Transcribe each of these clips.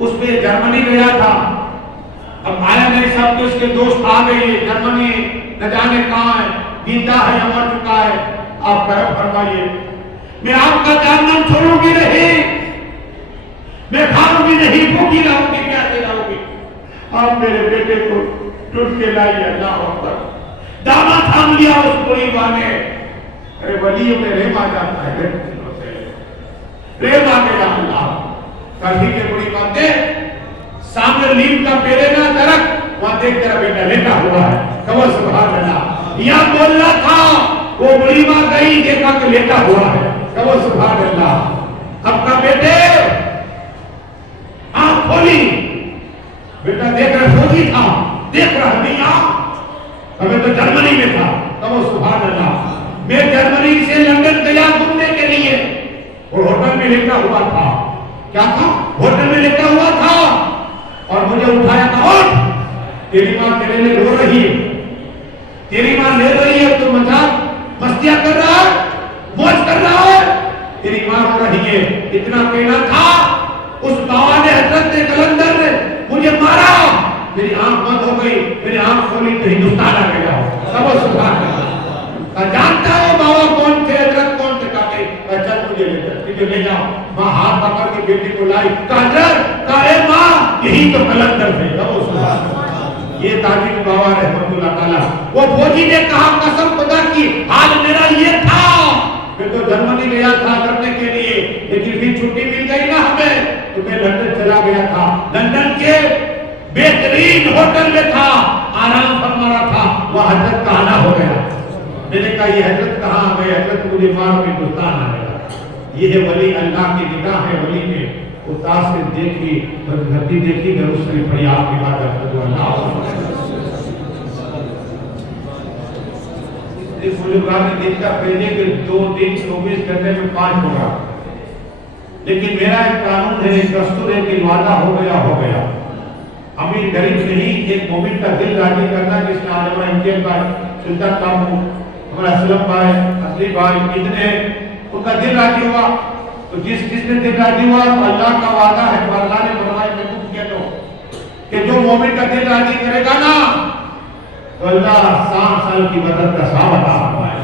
उसमें जर्मनी गया था। अब आया नहीं, सब तो उसके दोस्त आ गए, जर्मनी न जाने कहां है, जिंदा है या मर चुका है, आप करम फरमाइए। मैं आपका जानना छोड़ूंगी नहीं, मैं खाऊंगी नहीं, भूखी रहूंगी, प्यासी रहूंगी। आप मेरे बेटे को टूट के लाइए। अल्लाह अकबर। दामा थाम लिया उस बुरी मां ने। अरे वलियों में रेम आ जाता है, रेम आ गया। अल्लाह कभी के बुरी बात है, सामने नीम का पेड़ ना दरख्त, वहां देख तेरा बेटा लेटा हुआ है। कहो सुभान अल्लाह। यह बोल रहा था, वो बुरी मां गई, देखा कि लेटा हुआ है। कहो सुभान अल्लाह। अब का बेटे आंख खोली, बेटा देख रहा, फौजी था, देख रहा नहीं आप, अबे तो जर्मनी में था। कहो सुभान अल्लाह। मैं जर्मनी से लंदन गया घूमने के लिए, और होटल में लेटा हुआ था। क्या था? होटल में लेटा हुआ था, और मुझे उठाया था, उठ, तेरी मां तेरे लिए रो रही है, तेरी मां ले रही है, तो मजाक मस्तियां कर रहा है, मौज कर रहा है, तेरी मां रो रही है। इतना कहना था, उस बाबा ने, हजरत ने, कलंदर ने मुझे मारा, मेरी आंख बंद हो गई, मेरी आंख खोली तो हिंदुस्तान आ गया। सब सुभान अल्लाह। जानता है बाबा कौन थे, हजरत कौन थे? चल मुझे ले जाओ। मां हाथ पकड़ के बेटी को लाई, काहे मां, यही तो कलंदर थे। ये ताजिक बाबा रहमतुल्लाह ताला। वो फौजी ने कहा, कसम खुदा की, हाल मेरा ये था, मैं तो जर्मनी गया था करने के लिए, लेकिन फिर छुट्टी मिल गई ना हमें, तो मैं लंदन चला गया था। लंदन के बेहतरीन होटल में था, आराम फरमा रहा था, वह हजरत का आना हो गया। मैंने कहा, ये हजरत कहाँ आ गए? हजरत मुझे मार के हिंदुस्तान आ गया। ये है वली, अल्लाह की निगाह है वली में। उतार से देखी, धरती देखी, घर उसने पड़ी, आपकी बात ने देखा पहले के 2 दिन 24 घंटे में 5 होगा, लेकिन मेरा एक कानून है, एक दस्तूर है कि वादा हो गया। अमीर गरीब नहीं, एक मोमिन का दिल राजी करना, जिसने आज हमारा इंडियन भाई सुल्तान कामू, हमारा असलम भाई, असली भाई, इतने उनका दिल राजी हुआ, तो जिसने दिल राजी हुआ, तो अल्लाह का वादा है, अल्लाह ने फरमाया महबूब कह दो कि जो मोमिन का दिल राजी करेगा ना, तो अल्लाह 60 साल की मदद का सावत आता है।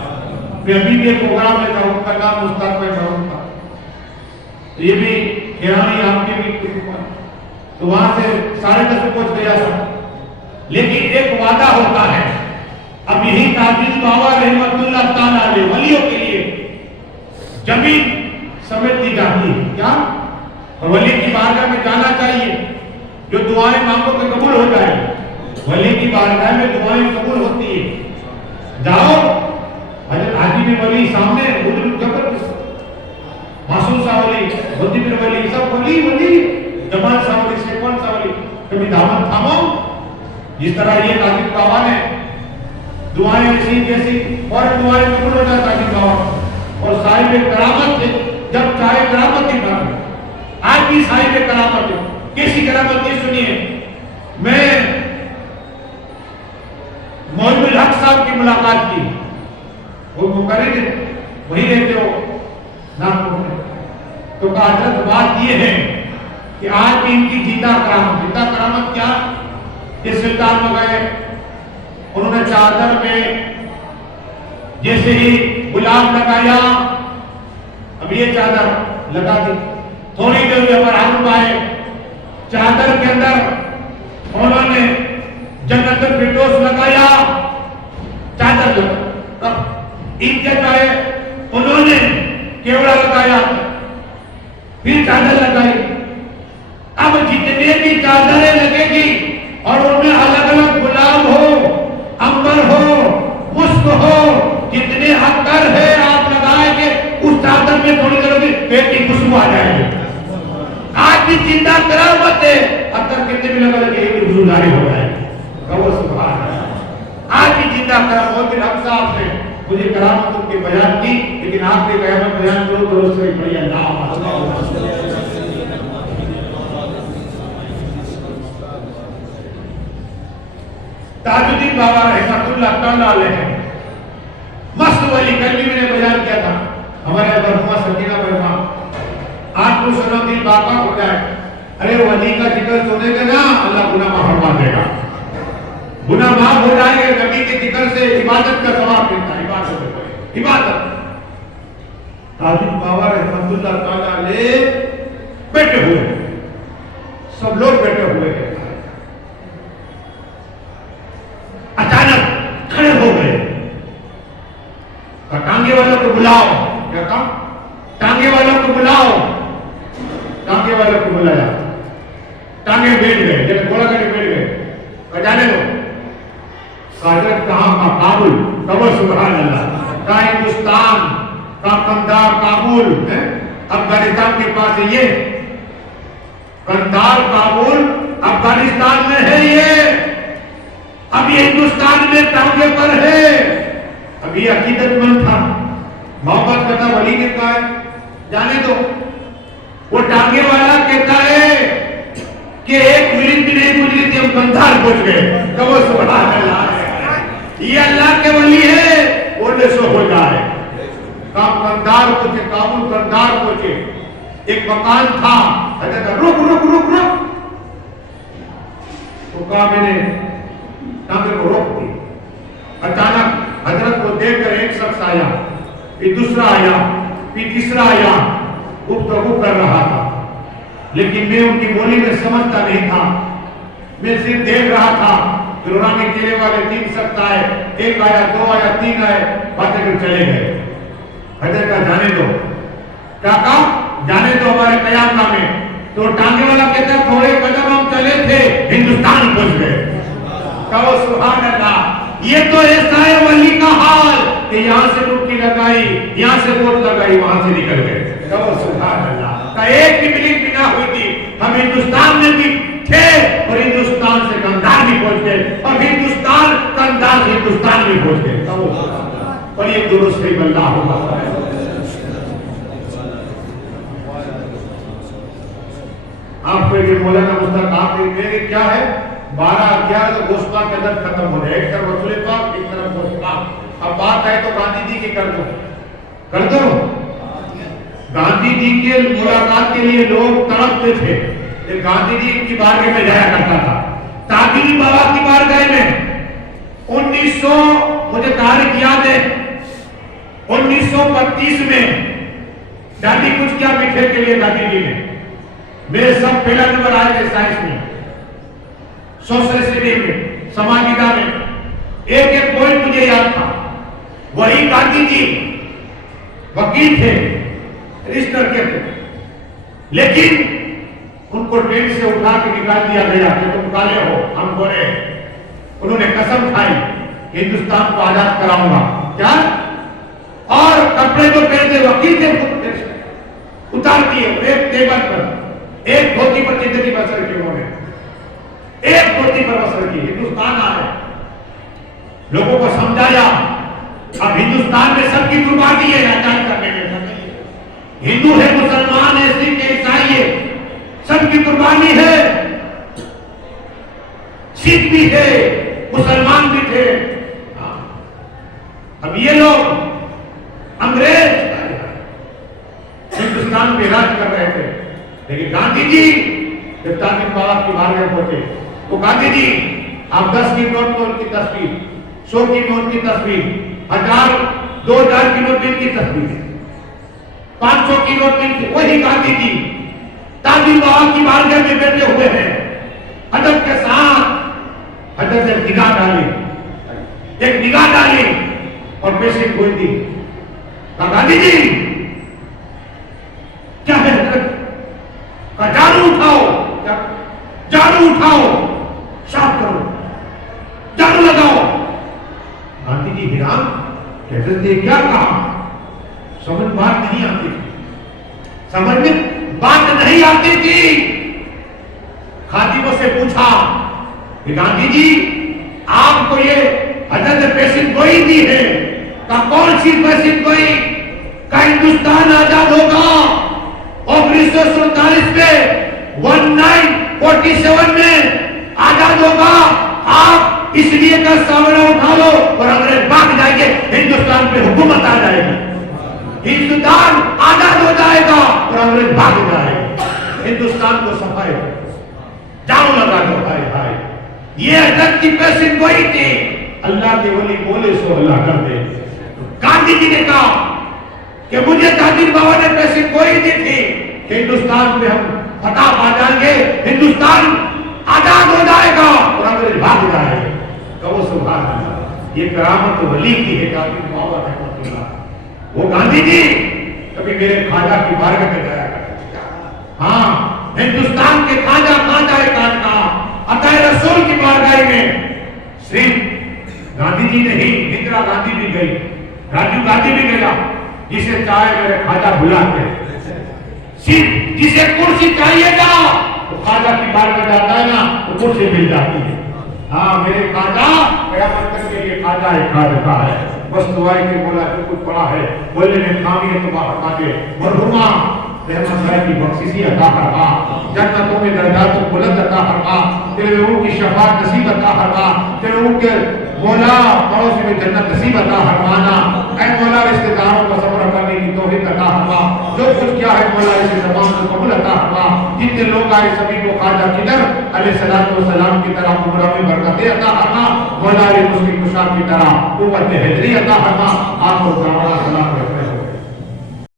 मैं अभी भी एक प्रोग्राम में जाऊँ, उनका नाम मुस्ताक में जाऊँगा, ये भी खिरानी आपके भी, तो वहां से 10:30 पहुंच गया था। लेकिन एक वादा होता है, अब यही ताजिद बाबा रहमतुल्लाह ताला अलैह वलियों के लिए जमीन समेट दी जाती है। क्या? वली की बारगाह में जाना चाहिए, जो दुआएं मांगो के कबूल हो जाए। वली की बारगाह में दुआएं कबूल होती है। जाओ, हजरत हाजी में वली सामने, मासूम सा वली, बुद्धि में वली, सब वली, जमाल सा वली, शेखवान सा वली, कभी दामन थामो। जिस तरह ये ताजिद बाबा ने दुआएं ऐसी जैसी, और दुआएं कबूल हो जाता है बाबा। और साहिब करामत थे, जब चाहे करामत ही कर, आज भी साहिब करामत है। कैसी करामत ये सुनिए। मैं मौलवी हक साहब की मुलाकात की, वो मुकर्रिर वही रहते हो नागपुर में, तो हजरत बात ये है कि आज भी इनकी जीता करामत क्या? इस सुल्तान में गए, उन्होंने चादर में जैसे ही गुलाब लगाया, अब ये चादर लगा दी, थोड़ी देर में हमारे हाथ आए, चादर के अंदर उन्होंने जन्नतुल फिरदौस लगाया, चादर लगा। इनके चाहे उन्होंने केवड़ा लगाया, फिर चादर लगाई। अब जितने भी चादरें लगेगी और उनमें अलग अलग गुलाब हो, अंबर हो, मुस्क हो, जितने अत्तर है आप लगाएंगे, उस चादर में थोड़ी देर में पेट की खुशबू आ जाएगी। आज भी जिंदा करामत है, अत्तर कितने भी लगा लगे एक खुशबूदारी हो जाएगी। कहो सुभान अल्लाह। आज भी जिंदा करामत है। हम साहब ने मुझे करामतों की बयान की, लेकिन आपने कयामत बयान करो तो उससे बड़ी अल्लाह। ताजुद्दीन बाबा रहमतुल्लाह ताला अलैह मस्त वली, कल भी मैंने बयान किया था। हमारे मरहुमा सकीना बहमा, आज कुछ दिल बाका हो जाए, अरे वली का जिक्र सुनेंगे ना अल्लाह गुनाह माफ फरमा देगा, गुनाह माफ हो जाएंगे। नबी के जिक्र से इबादत का सवाब मिलता है, इबादत। ताजुब बाबा रहमतुल्लाह ताला अलैह बैठे हुए, सब लोग बैठे हुए हैं, अचानक खड़े हो गए। टांगे वालों को बुलाओ, क्या कहा? टांगे वालों को बुलाओ। टांगे वालों को बुलाया, टांगे बैठ गए, जब घोड़ा करके बैठ गए। जाने दो हजरत कहां का? काबुल। कबो सुभान अल्लाह। का हिंदुस्तान का कंधार काबुल है, अफगानिस्तान के पास है। ये कंधार काबुल अफगानिस्तान में है। ये अब ये हिंदुस्तान में टांगे पर है। अब ये अकीदतमंद था, मोहब्बत करता, वली ने कहा है जाने दो। वो टांगे वाला कहता है कि 1 मिनट भी नहीं गुजरी थी हम कंधार पहुंच गए। कबो सुभान अल्लाह। ये अल्लाह के वली है, बोले सो हो जाए। काम कंधार पहुंचे, काबुल कंधार पहुंचे। एक मकान था, हजरत रुक रुक रुक रुक, तो कहा मैंने टांगे को रोक दी। अचानक हजरत को देखकर एक शख्स आया, फिर दूसरा आया, फिर तीसरा आया, गुफ्तगू कर रहा था, लेकिन मैं उनकी बोली में समझता नहीं था। मैं सिर्फ देख रहा था। दुरानी केले वाले 3 शख्स आए, 1 आया, 2 आया, 3 आए, बातें कर चले गए। हजरत का जाने दो, क्या कहा? जाने दो हमारे कयामत में। तो टांगे वाला कहता थोड़े कदम हम चले थे, हिंदुस्तान पहुंच गए। कहो सुभान अल्लाह। ये तो ऐसा है वली का हाल कि यहाँ से डुबकी लगाई, यहाँ से वोट लगाई, वहां से निकल गए। कहो सुभान अल्लाह। का एक भी मिनट बिना हुई थी, हम हिंदुस्तान में भी थे और हिंदुस्तान से कंधार भी पहुंच गए, और हिंदुस्तान कंधार से हिंदुस्तान में पहुंच गए। कहो और ये दुरुस्त ही बल्ला होगा। आप फिर मौलाना मुस्तक आप मेरे क्या है 12-11 तो गोस्पा के अंदर खत्म हो जाए। एक तरफ रसूल पाक, एक तरफ गोस्पा। अब बात है तो गांधी जी की कर दो, कर दो। गांधी जी के मुलाकात के लिए लोग तड़पते थे। गांधी जी की बारगाह में जाया करता था, ताकि बाबा की बारगाह में 1900 मुझे तारीख याद है 1932 में गांधी कुछ क्या मिठे के लिए गांधी जी ने मेरे सब पहला नंबर आए थे साइंस में, सोशल स्टडी में, समाजिता में। एक पॉइंट मुझे याद था। वही गांधी जी वकील थे, रजिस्टर के थे, लेकिन उनको ट्रेन से उठा के निकाल दिया गया कि तुम काले हो, हम गोरे। उन्होंने कसम खाई हिंदुस्तान को आजाद कराऊंगा। क्या? और कपड़े जो पहनते वकील थे उतार दिए, एक टेबल पर, एक धोती पर जिंदगी बसर की उन्होंने, एक धोती पर बसर की। हिंदुस्तान आए, लोगों को समझाया अब हिंदुस्तान में सबकी कुर्बानी है आजाद करने में। हिंदू है, मुसलमान है, सिख है, ईसाई है, सबकी कुर्बानी है। सिख भी थे, मुसलमान भी थे। अब ये लोग अंग्रेज हिंदुस्तान पे राज कर रहे थे, लेकिन गांधी जी जब तालिब बाबा की बारगाह पहुंचे तो गांधी जी आप 10 की नोट में उनकी तस्वीर, 100 की नोट की तस्वीर, 1000, 2000 की नोट की तस्वीर, 500 की नोट की, वही गांधी जी तालिब बाबा की बारगाह में बैठे हुए हैं। अदब के साथ हजरत से निगाह डाली, एक निगाह डाली और पैसे खोल दी। गांधी जी क्या है? झाड़ू उठाओ, झाड़ू उठाओ, साफ करो, झाड़ू लगाओ। गांधी जी हैरान, कहते थे क्या कहा? समझ बात नहीं आती थी, समझ में बात नहीं आती थी। खादिमों से पूछा कि गांधी जी आपको ये हजरत पेशिन गोई दी है, का कौन सी पेशिन गोई? का हिंदुस्तान आजाद होगा 1947 में, 1947 में आजाद होगा। आप इसलिए का सामना उठा लो और अंग्रेज भाग जाएंगे, हिंदुस्तान पे हुकूमत आ जाएगी, हिंदुस्तान आजाद हो जाएगा और अंग्रेज भाग जाएगा। हिंदुस्तान को सफाई जाओ लगा दो। हाय हाय, ये अदब की पैसे कोई थी, अल्लाह के वली बोले सो अल्लाह कर दे। गांधी जी ने कहा कि मुझे ताजिर बाबा ने पैसे कोई दी थी कि हिंदुस्तान में हम फतह पा जाएंगे, हिंदुस्तान आजाद हो जाएगा और अंग्रेज भाग जाएंगे। कहो सुभान अल्लाह, ये करामत तो वली की है ताजिर बाबा रहमतुल्लाह। वो गांधी जी कभी मेरे खाजा की बारगाह में जाया करते। हाँ, हिंदुस्तान के खाजा खाजा कान का अतः रसूल की बारगाह में सिर्फ गांधी जी नहीं, इंदिरा गांधी भी गई, राजीव गांधी भी गया। जिसे चाहे मेरे खाजा बुलाते, सिर्फ जिसे कुर्सी चाहिएगा तो खाजा की बारगाह जाता है ना तो कुर्सी मिल जाती है। हाँ, मेरे खाजा कयामत तक के लिए खाजा एक खाजा है। बस दुआई के बोला जो कुछ पड़ा है बोले ने खामी है तो बाहर काटे। मरहुमा रहमत भाई की बख्शिशी अता फरमा, जन्नतों में दर्जातों बुलंद अता फरमा, तेरे लोगों की शफाअत नसीब अता फरमा, तेरे लोगों के मौला पड़ोसी में जन्नत नसीब अता फरमाना। ऐ मौला रिश्तेदारों को सब्र करने की तौफीक अता फरमा, जो कुछ किया है मौला इस ज़बान को कबूल अता फरमा। जितने लोग आए सभी को खाजा किदर अलैहिस्सलातु वस्सलाम की तरह उम्र में बरकतें अता फरमा, मौला मुस्लिम कुशाद की तरह उम्मत में हिजरी अता फरमा। आपको सलाम